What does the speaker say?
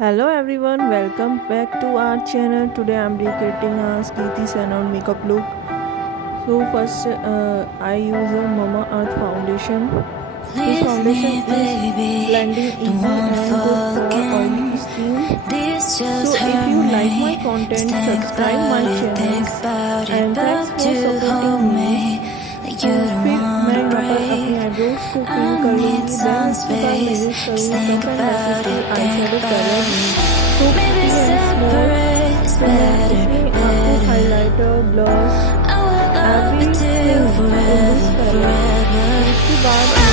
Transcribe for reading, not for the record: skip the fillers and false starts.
Hello everyone, welcome back to our channel. Today I'm recreating a kirtisanon makeup look. So first I use a Mama Earth foundation. This With foundation me, is baby, blending don't easy wanna and good for oily forget. skin. This So just if hurt you like my me. Just content, think subscribe my about it, think channels about it. and thanks About for you supporting hold me. me like you don't फिर मैं wanna यहाँ पर अपनी break. Eyebrows को fill I कर need लूँगी। Then some इसके बाद मैं space. यूज़ Just करूँगी think cut and about necessary it, I think shadow about palette it. So Maybe pretty and small. separate is तो मैं better, इसमें आपको better. Highlighter, blush, I will love you everything in forever, this palette. forever. फिर उसके बाद